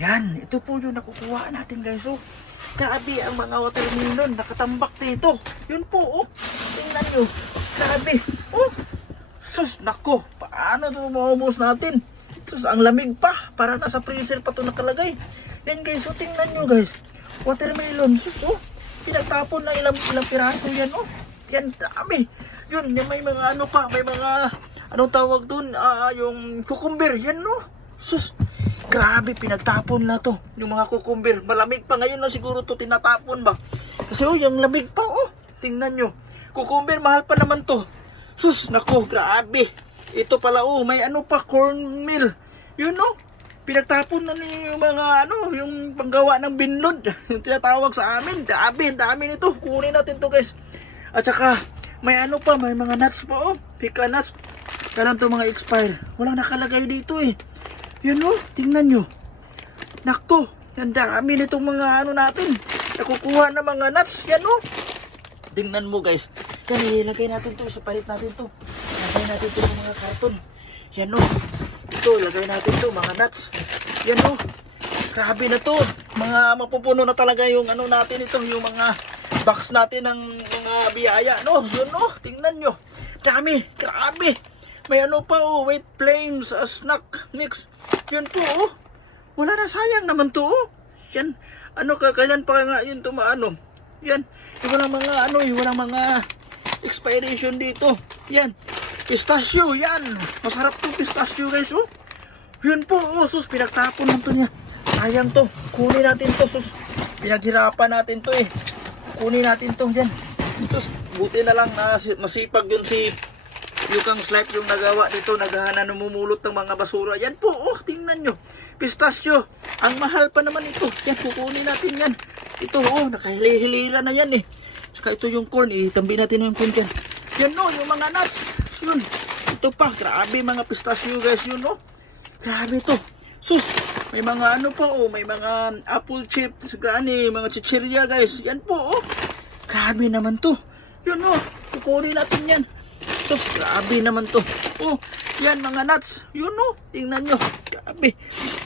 Yan, ito po yung nakukuha natin guys. Oh, grabe ang mga watermelon nakatambak dito. Yun po, oh. Tingnan nyo. Grabe. Oh, sus, nako. Paano ito maubos natin? Sus, ang lamig pa. Para nasa freezer pa ito nakalagay. Yan guys, oh, tingnan nyo guys. Watermelon, sus, oh. Pinagtapon ng ilang piraso yan, oh. Yan, dami. Yun, may mga ano pa, may mga, anong tawag dun? Yung cucumber, yan, oh. Sus, grabe, pinagtapon na to. Yung mga cucumber, malamig pa ngayon na siguro to tinatapon ba? Kasi oh, yung lamig pa, oh. Tingnan nyo. Cucumber, mahal pa naman to. Sus, nako, grabe. Ito pala, oh, may ano pa, cornmeal. Yun, oh. Pinagtapon na yung mga, ano, yung panggawa ng binlod. Yung tinatawag sa amin. Grabe, dami nito. Kunin natin to, guys. At saka, may ano pa, may mga nuts pa, oh. Pika nuts. Kailan to mga expire. Walang nakalagay dito, eh. Yan o, tingnan nyo. Nakto, ang dami nitong mga ano natin. Nakukuha ng mga nuts. Yan o. Tingnan mo guys. Yan, ilagay natin to. Isapalit natin to. Ilagay natin to ng mga karton. Yan o. Ito, ilagay natin to. Mga nuts. Yan o. Grabe na to. Mga mapupuno na talaga yung ano natin ito. Yung mga box natin ng mga biyaya. No, yun o. Tingnan nyo. Dami. Grabe. May ano pa oh. Wheat flames snack mix. Yan po oh. Wala na, sayang naman to oh. Yan. Ano kailan pa nga yun tumaano. Yan. Yung walang mga ano, yung walang mga expiration dito. Yan. Pistachio, yan. Masarap to pistachio guys oh. Yun po oh. Sus, pinagtapon lang to niya. Sayang to. Kunin natin to sus. Pinaghirapan natin to eh. Kunin natin to. Yan. Sus, buti na lang na masipag yun si Yukang Slipe yung nagawa dito, naghahana namumulot ng mga basura. Yan po, oh, tingnan nyo. Pistachio. Ang mahal pa naman ito. Yan, kukunin natin yan. Ito, oh, nakahilira na yan eh. Saka ito yung corn, itambi natin yung corn dyan. Yan, oh, yung mga nuts. Yun. Ito pa, grabe mga pistachio guys, yun, oh. Grabe to. Sus, may mga ano pa, oh, may mga apple chips, gani, mga chichirya guys. Yan po, oh. Grabe naman to. Yun, oh, kukunin natin yan. Sus, grabe naman to. Oh, yan mga nuts. Yun oh, tingnan nyo. Grabe.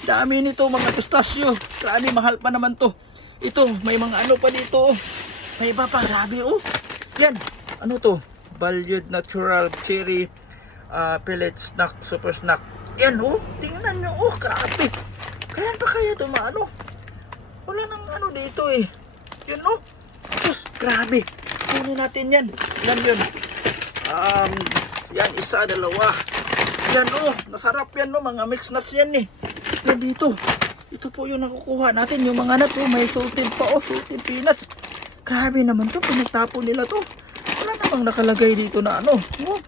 Dami nito mga pistachio. Grabe, mahal pa naman to. Ito, may mga ano pa dito oh. May iba pa, grabe oh. Yan, ano to? Valued natural cherry pellet snack, super snack. Yan oh, tingnan nyo oh, grabe. Kaya pa kaya ito maano? Wala nang ano dito eh. Yan oh. Sus, grabe. Kunin natin yan. Ilan yun? Yan, isa, dalawa. Yan, oh, masarap yan, no, mga mixed nuts yan, eh. Yan dito. Ito po yung nakukuha natin, yung mga nuts, oh, may salted pa, oh, salted peanuts. Grabe naman to, pinagtapon nila to. Wala namang nakalagay dito na ano, oh.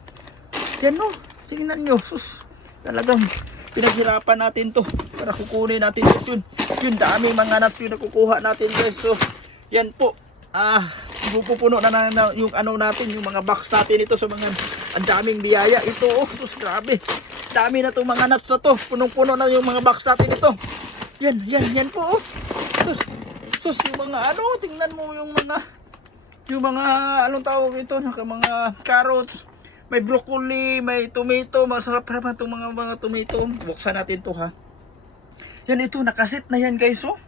Yan, oh, tingnan nyo, sus. Talagang pinaghirapan natin to, para kukunin natin ito, yun. Yung dami mga nuts yung nakukuha natin, guys. So, yan po. Pupuno na yung ano natin, yung mga box natin ito sa mga ang daming biyaya. Ito oh, sus, grabe. Dami na itong mga nuts na to. Punong-puno na yung mga box natin ito. Yan po oh. Sus, yung mga ano, tingnan mo yung mga anong tawag ito, mga carrots, may broccoli, may tomato. Masarap naman itong mga tomato. Buksan natin to ha. Yan ito, nakasit na yan guys oh.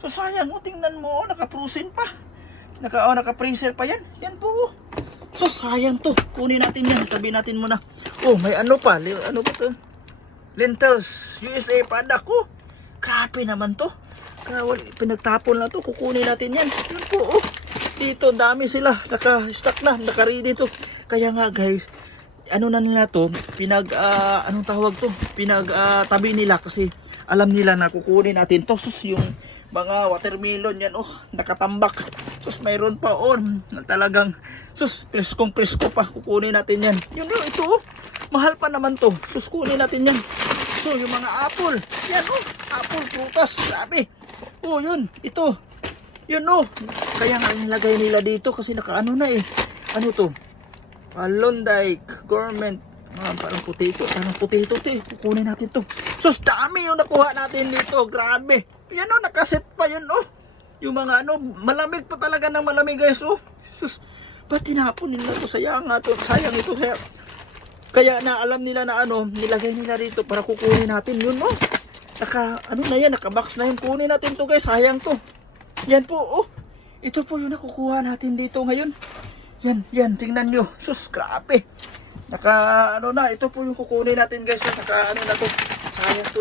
So sayang oh, tingnan mo oh, naka-frozen pa. Naka-freezer pa yan. Yan po. So, sayang to. Kunin natin yan. Tabi natin muna. Oh, may ano pa. Ano ba to? Lentils. USA product ko. Grabe naman to. Pinagtapon na to. Kukunin natin yan. Yan po. Oh. Dito, dami sila. Naka-stock na. Naka-ready to. Kaya nga, guys. Ano na nila to? Anong tawag to? Tabi nila kasi alam nila na kukunin natin to. Sus, yung mga watermelon yan, oh, nakatambak. Sus, mayroon pa on na talagang, sus, presko pa. Kukunin natin yan. Yun, ito, oh, mahal pa naman to. Sus, kunin natin yan. So, yung mga apple, yan, oh, apple, prutas, sabi. Oh, yun, ito. Yun, oh, kaya nga nilagay nila dito kasi nakaano na eh. Ano to? Klondike Gourmet. Parang potato to eh. Kukunin natin to. Sus, dami yung nakuha natin dito. Grabe. Yan o, nakaset pa yun o. Yung mga ano, malamig pa talaga ng malamig guys o. Sus, ba't tinapon nila to? Sayang ito. Kaya na alam nila na ano, nilagay nila dito para kukunin natin yun o. ano na yan, nakabox na yun. Kunin natin to guys, sayang to. Yan po, oh. Ito po yung nakukuha natin dito ngayon. Yan, tingnan nyo. Sus, grabe. Ito po yung kukunin natin guys. Ano na to. Sayang to.